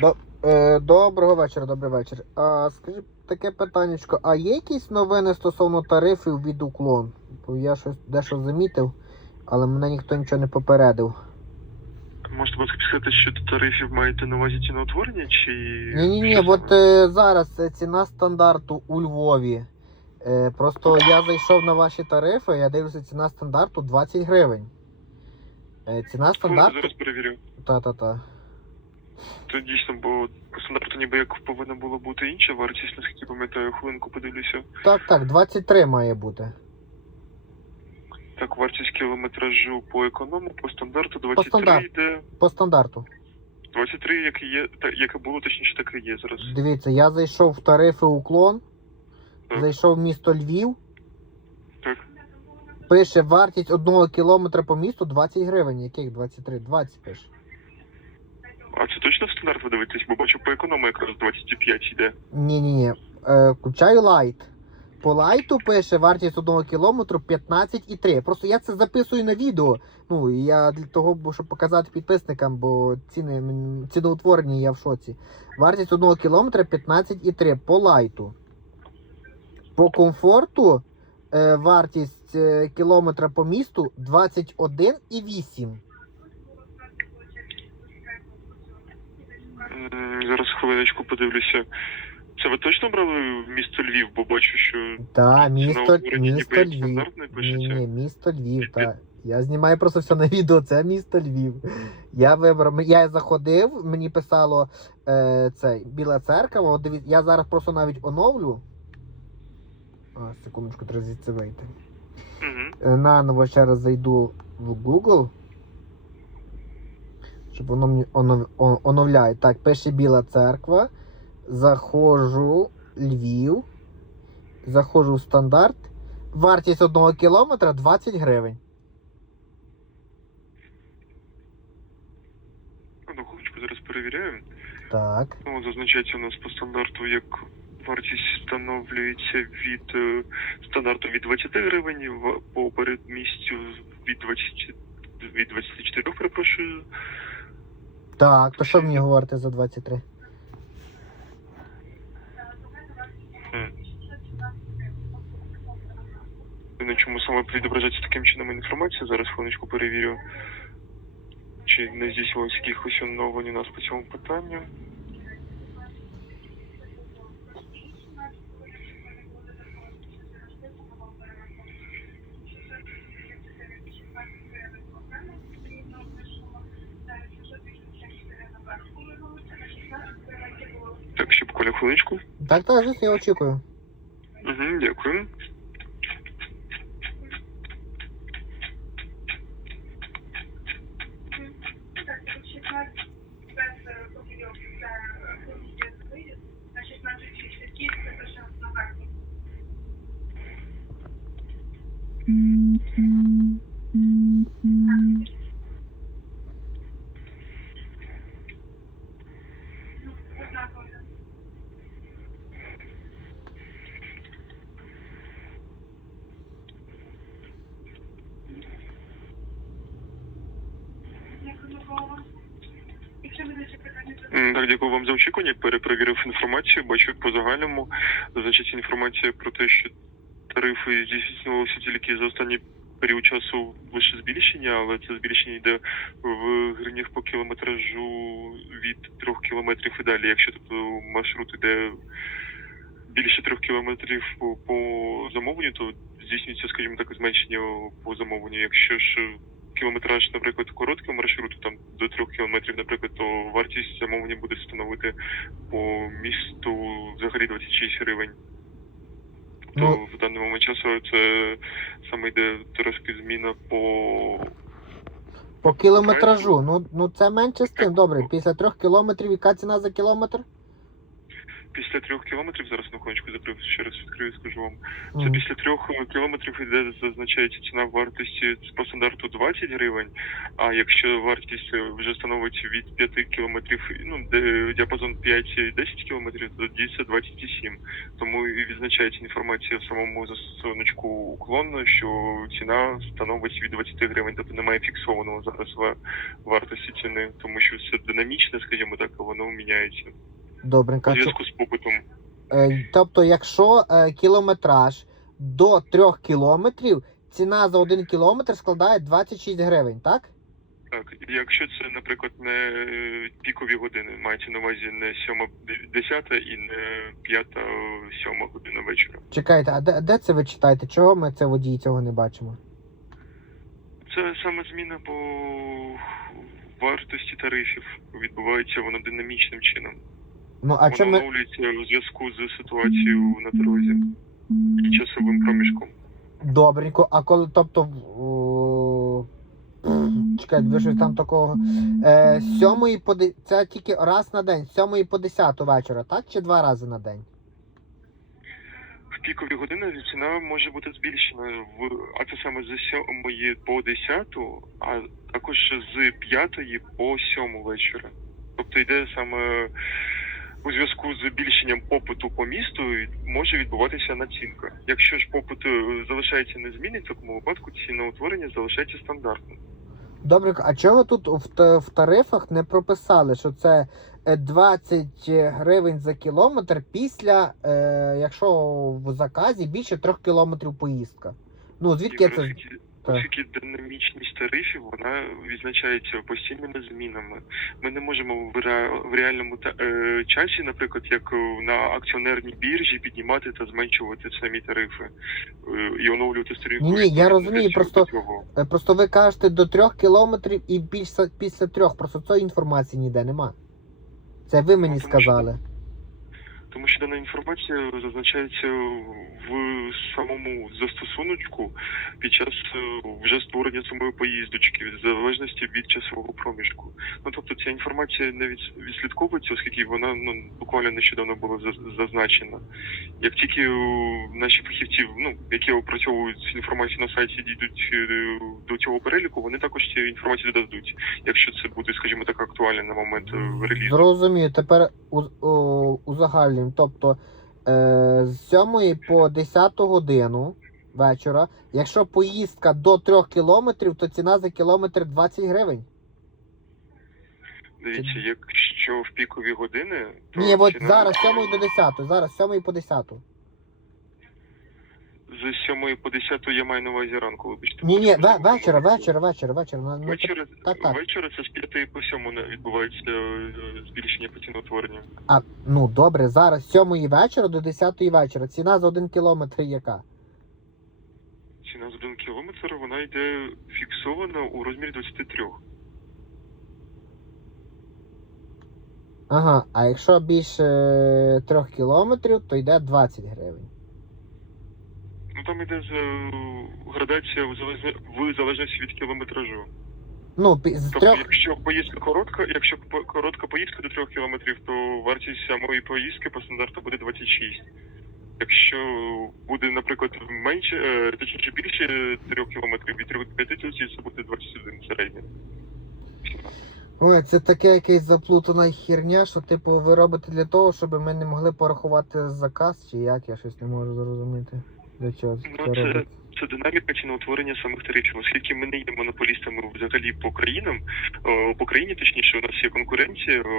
До, е, доброго вечора, добрий вечір. А скажи таке питаннячко, а є якісь новини стосовно тарифів від уклон? Бо я щось дещо замітив, але мене ніхто нічого не попередив. Можете, будь ласка, сказати, що до тарифів маєте на увазі ціноутворення, чи... Ні, ні, ні, от е, зараз е, ціна стандарту у Львові. Е, просто я зайшов на ваші тарифи, я дивлюся, ціна стандарту 20 гривень. Е, ціна стандарту. зараз перевірю. Та-та-та. То дійсно, бо по стандарту ніби як повинна була бути інша вартість, наскільки пам'ятаю, хвилинку подивлюся. Так, так, 23 має бути. Так, вартість кілометражу по економу, по стандарту 23 стандарту. йде. По стандарту. 23, як і є, та, яке було, точніше, так і є зараз. Дивіться, я зайшов в тарифи уклон, Так. зайшов в місто Львів, Так. пише вартість одного кілометра по місту 20 гривень. Яких 23? 20 пише. А це точно в стандарт ви дивитесь? Бо бачу по економу якраз 25 йде. Ні, ні, ні. Е, включаю лайт. По лайту пише вартість одного кілометру 15,3. Просто я це записую на відео. Ну, я для того, щоб показати підписникам, бо ціни м, ціноутворення я в шоці. Вартість одного кілометра 15,3 по лайту. По комфорту е, вартість е, кілометра по місту 21,8. Зараз хвилиночку подивлюся. Це ви точно брали місто Львів, бо бачу, що Та, місто, місто Львів. Ні, ні, місто Львів, так. Я знімаю просто все на відео, це місто Львів. Я вибрав, я заходив, мені писало е, цей Біла церква. От дивіться, я зараз просто навіть оновлю. А, секундочку, треба звідси вийти. Угу. Наново ще раз зайду в Google. Щоб воно мені онов, оновляє. Так, пише Біла церква. Заходжу Львів. Заходжу в стандарт. Вартість одного кілометра 20 гривень. Одну хвилиночку зараз перевіряю. Так. Ну, зазначається у нас по стандарту, як вартість встановлюється від е, стандарту від 20 гривень, по передмістю від 20, від 24, перепрошую. Так, то що мені говорите за 23? І На чому саме відображається таким чином інформація? Зараз хвилиночку перевірю. Чи не здійснювалося якихось оновлень у нас по цьому питанню? Так, ще буквально хвилиночку. Так, так, звісно, я очікую. Угу, дякую. М, Дякую за очікування. Перепровірив інформацію. Бачу по загальному. Зазначається інформація про те, що тарифи здійснювалися тільки за останній період часу лише збільшення, але це збільшення йде в гривнях по кілометражу від трьох кілометрів і далі. Якщо тобто маршрут іде більше трьох кілометрів по, по замовленню, то здійснюється, скажімо так, зменшення по замовленню. Якщо ж кілометраж, наприклад, короткого маршруту, там до трьох кілометрів, наприклад, то вартість замовлення буде становити по місту взагалі 26 гривень. То Ну- в даний момент часу це саме йде трошки зміна по По кілометражу. Ну, ну це менше з тим. Добре, після трьох кілометрів яка ціна за кілометр? Після трьох кілометрів, зараз на конечку закрив, ще раз відкрию, скажу вам. Це Мгм. після трьох е, кілометрів іде зазначається ціна вартості по стандарту 20 гривень. А якщо вартість е, вже становить від 5 кілометрів, ну де діапазон 5-10 кілометрів, то це 27. Тому і відзначається інформація в самому застосуночку уклон, що ціна становить від 20 гривень, тобто немає фіксованого зараз ва- вартості ціни, тому що все динамічне, скажімо так, воно міняється Добренько. у зв'язку з попитом. Е, Тобто, якщо е, кілометраж до 3 кілометрів, ціна за 1 кілометр складає 26 гривень, так? Так, якщо це, наприклад, не пікові години, мається на увазі не сьома десята і не п'ята сьома година вечора. Чекайте, а де, де це ви читаєте? Чого ми це водії цього не бачимо? Це саме зміна по вартості тарифів. Відбувається воно динамічним чином. Ну а чому ми. оновлюється у зв'язку з ситуацією на дорозі і часовим проміжком. Добренько, а коли, тобто. о, Чекайте, ви щось там такого. Е, з сьомої по де- це тільки раз на день, з сьомої по 10 вечора, так? Чи два рази на день? В пікові години ціна може бути збільшена в а це саме з 7 по 10, а також з 5 по 7 вечора. Тобто йде саме у зв'язку з збільшенням попиту по місту може відбуватися націнка. Якщо ж попит е, залишається незмінний, в такому випадку ціноутворення залишається стандартним. Добренько, а чого тут в, в тарифах не прописали, що це е, 20 гривень за кілометр після, е, якщо в заказі більше 3 кілометрів поїздка? Ну, звідки це? Оскільки- динамічність тарифів вона відзначається постійними змінами. Ми не можемо в, ре- в реальному е, часі, наприклад, як на акціонерній біржі, піднімати та зменшувати самі тарифи е, і оновлювати сторінку. Ні-ні, я розумію, просто- цього. Е, Просто ви кажете до 3 кілометрів і більше після 3, просто цієї інформації ніде нема. Це ви мені Ну, сказали. Тому що дана інформація зазначається в самому застосуночку під час е, вже створення самої поїздочки, в залежності від часового проміжку. Ну тобто ця інформація не відслідковується, оскільки вона ну буквально нещодавно була заз- зазначена. Як тільки наші фахівці, ну які опрацьовують цю інформацію на сайті, дійдуть е, до цього переліку, вони також цю інформацію додадуть, якщо це буде, скажімо так, актуально на момент е, релізу. Зрозумію, тепер у, у, Тобто е, з 7 по 10 годину вечора, якщо поїздка до 3 кілометрів, то ціна за кілометр 20 гривень. Дивіться, якщо в пікові години, то Ні, от ціна зараз з 7 до 10, зараз з 7 по 10. З 7 по 10 я маю на увазі ранку, вибачте. Ні, ні, ве- вечора, вечора, вечора, вечора. Ну, Вечора, так, так. вечора це з 5 по 7 не відбувається е, збільшення по ціноутворення. А, ну добре, зараз з 7 вечора до 10 вечора. Ціна за 1 кілометр яка? Ціна за 1 кілометр, вона йде фіксована у розмірі 23. Ага, а якщо більше 3 кілометрів, то йде 20 гривень. Ну там йде з, е, градація в залежно- в залежності від кілометражу. Ну, з Тобто, 3... якщо поїздка коротка, якщо коротка поїздка до 3 кілометрів, то вартість самої поїздки по стандарту буде 26. Якщо буде, наприклад, менше, е, точніше більше 3 кілометрів від 5 тисяч, це буде 21 середня. Ой, це таке якесь заплутана херня, що типу ви робите для того, щоб ми не могли порахувати заказ, чи як я щось не можу зрозуміти. Ну, це- Це динаміка ціноутворення самих тарифів, оскільки ми не є монополістами взагалі по країнам, о, по країні, точніше, у нас є конкуренція о,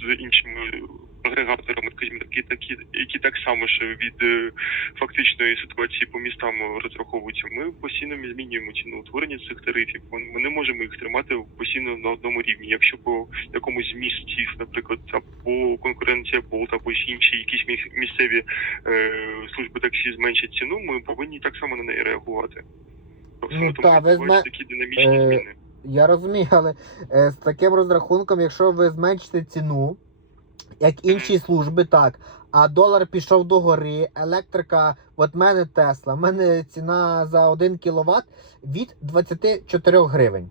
з іншими агрегаторами, такі, такі, які так само ж від е, фактичної ситуації по містам розраховуються. Ми постійно змінюємо ціноутворення цих тарифів. Ми- не можемо їх тримати постійно на одному рівні. Якщо по якомусь з містів, наприклад, або конкуренція Болт, або інші якісь місцеві е, служби таксі зменшать ціну, ми повинні так само на неї реагувати. Тобто Ну, та, ви зна- такі динамічні е, зміни. Я розумію, але е, з таким розрахунком, якщо ви зменшите ціну, як інші служби, так. А долар пішов до гори, електрика, от в мене Тесла, в мене ціна за 1 кВт від 24 гривень.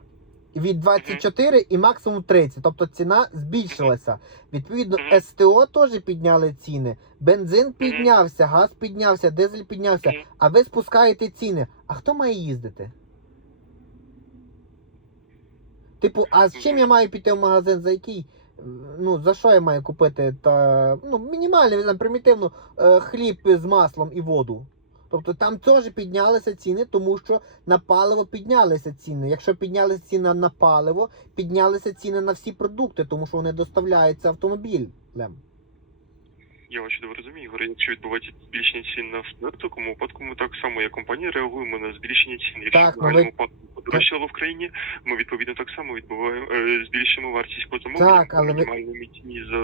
від 24 і максимум 30. Тобто ціна збільшилася. Відповідно. СТО теж підняли ціни, бензин піднявся, газ піднявся, дизель піднявся. А ви спускаєте ціни. А хто має їздити? Типу, а з чим я маю піти в магазин? За який? Ну, за що я маю купити? Та, ну, знаю, примітивно, е, хліб з маслом і воду. Тобто там теж піднялися ціни, тому що на паливо піднялися ціни. Якщо піднялися ціни на паливо, піднялися ціни на всі продукти, тому що вони доставляються автомобілем. Я вас чудово розумію, Ігор. Якщо відбувається збільшення цін на в такому випадку ми так само, як компанія, реагуємо на збільшення цін. Якщо Так, в ну загальному випадку подорожчало в країні, ми відповідно так само відбуваємо е, збільшуємо вартість по замовленню Так, але ви- ціні за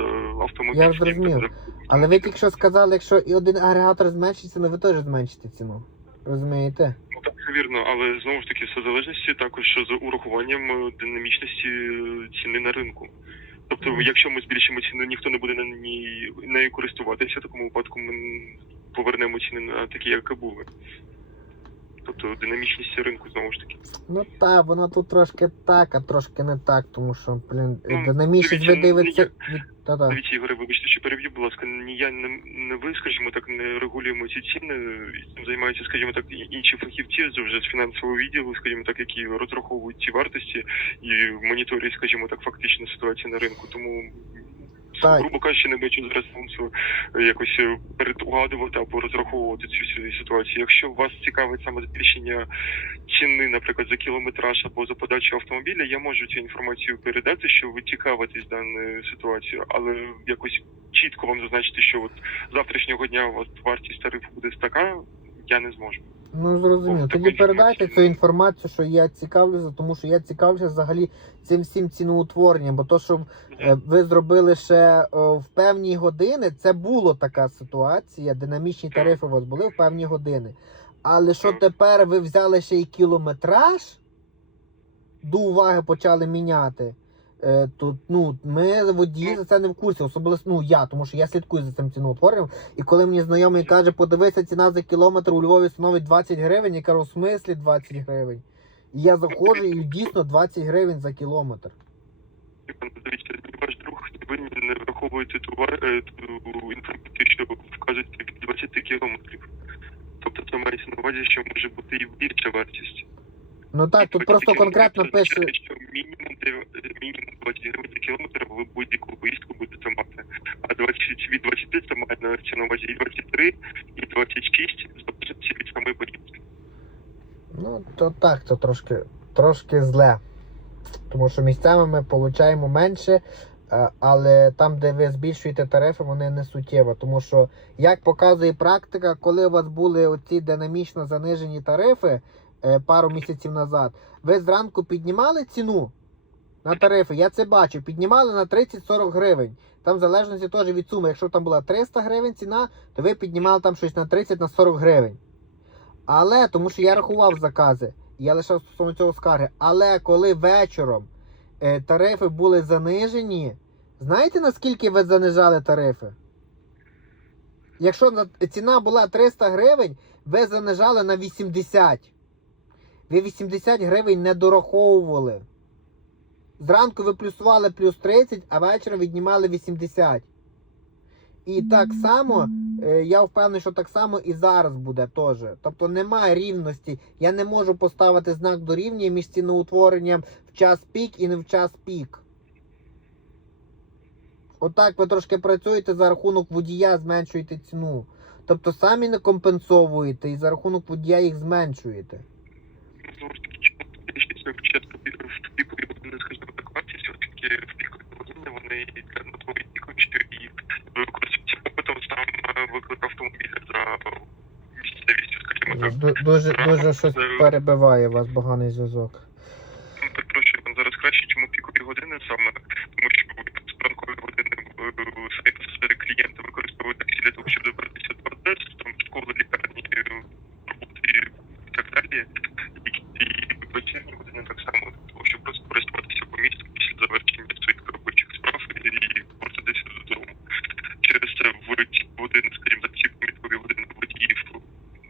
автомобіль. Я зрозумів. Але ви тільки що сказали, якщо і один агрегатор зменшиться, ну ви теж зменшите ціну. Розумієте? Ну так це вірно, але знову ж таки все залежності також з урахуванням е, динамічності е, ціни на ринку. Тобто, якщо ми збільшимо ціну, ніхто не буде на ній нею користуватися, в такому випадку ми повернемо ціни на такі, як і були. Тобто динамічність ринку знову ж таки. Ну так, вона тут трошки так, а трошки не так, тому що, блін, Ну, динамічність ви дивіться, дивиться. Та-та. Навіть Ігоре, вибачте, що переб'ю, будь ласка, ні я не, не ви, скажімо так, не регулюємо ці ціни. Цим займаються, скажімо так, інші фахівці вже з фінансового відділу, скажімо так, які розраховують ці вартості і моніторять, скажімо так, фактичну ситуацію на ринку. Тому Так. грубо кажучи, не бачу зараз сенсу е, якось е, передугадувати або розраховувати цю всю ситуацію. Якщо вас цікавить саме збільшення ціни, наприклад, за кілометраж або за подачу автомобіля, я можу цю інформацію передати, що ви цікавитесь даною ситуацією, але якось чітко вам зазначити, що от завтрашнього дня у вас вартість тарифу буде така, я не зможу. Ну зрозуміло. Тоді передайте цю інформацію, що я цікавлюся, тому що я цікавлюся взагалі цим всім ціноутворенням, бо то, що е, ви зробили ще е, в певні години, це було така ситуація. Динамічні тарифи у вас були в певні години. Але що тепер ви взяли ще й кілометраж, до уваги почали міняти. Е, тут, ну, ми водії за це не в курсі, особливо ну, я, тому що я слідкую за цим ціноутворенням. І коли мені знайомий каже, подивися, ціна за кілометр у Львові становить 20 гривень, я кажу, в смислі 20 гривень. І я заходжу і дійсно 20 гривень за кілометр. Ваш друг ви не враховуєте ту, вар- е, інформацію, що вказуєте від 20 кілометрів. Тобто це мається на увазі, що може бути і більша вартість. Ну так, тут просто конкретно пише. Означає, що мінімум, де- мінімум 20 гривень за кілометр ви будь-яку поїздку будете мати. А 20, від 20 це має на на увазі і 23, і 26, залежить від самої поїздки. Ну, то так, то трошки, трошки зле. Тому що місцями ми отримуємо менше, е, але там, де ви збільшуєте тарифи, вони не суттєво. Тому що, як показує практика, коли у вас були оці динамічно занижені тарифи е, пару місяців назад, ви зранку піднімали ціну на тарифи, я це бачу, піднімали на 30-40 гривень. Там в залежності теж від суми. Якщо там була 300 гривень ціна, то ви піднімали там щось на 30-40 гривень. Але тому що я рахував закази, я лишав стосовно цього скарги. Але коли вечором е, тарифи були занижені, знаєте наскільки ви занижали тарифи? Якщо на- ціна була 300 гривень, ви занижали на 80. Ви 80 гривень не дораховували. Зранку ви плюсували плюс 30, а вечором віднімали 80. І так само, е, я впевнений, що так само і зараз буде теж. Тобто немає рівності. Я не можу поставити знак дорівнює між ціноутворенням в час пік і не в час пік. Отак ви трошки працюєте за рахунок водія, зменшуєте ціну. Тобто самі не компенсовуєте і за рахунок водія їх зменшуєте. Знову ж таки, збільшується в години, скажімо так, вартість, в пікові години вони для надвої пікові, і використовуються попитом сам е, виклик автомобіля за місцевістю, скажімо так. Ду- Дуже, дуже щось перебиває вас поганий зв'язок. Ну, так, вам зараз краще, чому пікові години саме, тому що ранкові години е, самі по собі клієнти використовують таксі для того, щоб добратися до процесу, там школи, лікарні, е, роботи і так далі. І, і вечірні години так само, для того, щоб просто користуватися по місту після завершення своїх робочих справ і повертатися додому. Через це в ці години, скажімо так, ці поміткові години водіїв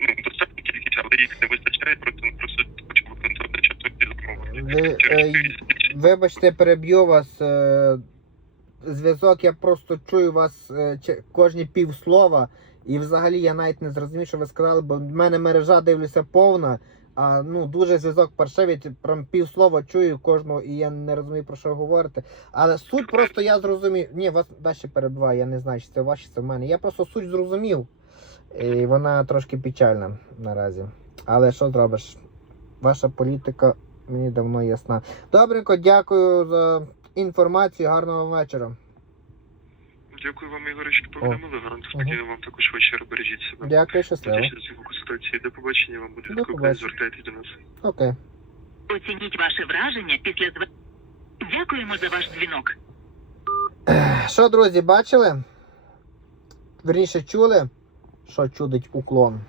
ну, достатня кількість, але їх не вистачає, просто просто хочемо виконати одночасно ці замовлення. Ви, е, Вибачте, переб'ю вас. Е, зв'язок, я просто чую вас е, кожні півслова. І взагалі я навіть не зрозумів, що ви сказали, бо в мене мережа дивлюся повна, а ну дуже зв'язок паршивий, прям півслова чую кожного, і я не розумію, про що говорите. Але суть просто я зрозумів. Ні, вас далі перебиваю, я не знаю, чи це ваші, чи це в мене. Я просто суть зрозумів. І вона трошки печальна наразі. Але що зробиш? Ваша політика мені давно ясна. Добренько, дякую за інформацію. Гарного вам вечора. Дякую вам, Ігор, що повідомили. Гаранту спокійно вам також вечора. Бережіть себе. Дякую, щасливо. Вдячний за. До побачення вам буде До відкликати. побачення. Звертайтесь до нас. Окей. Оцініть ваше враження після зв... Дякуємо за ваш дзвінок. Що, друзі, бачили? Верніше чули, що чудить уклон.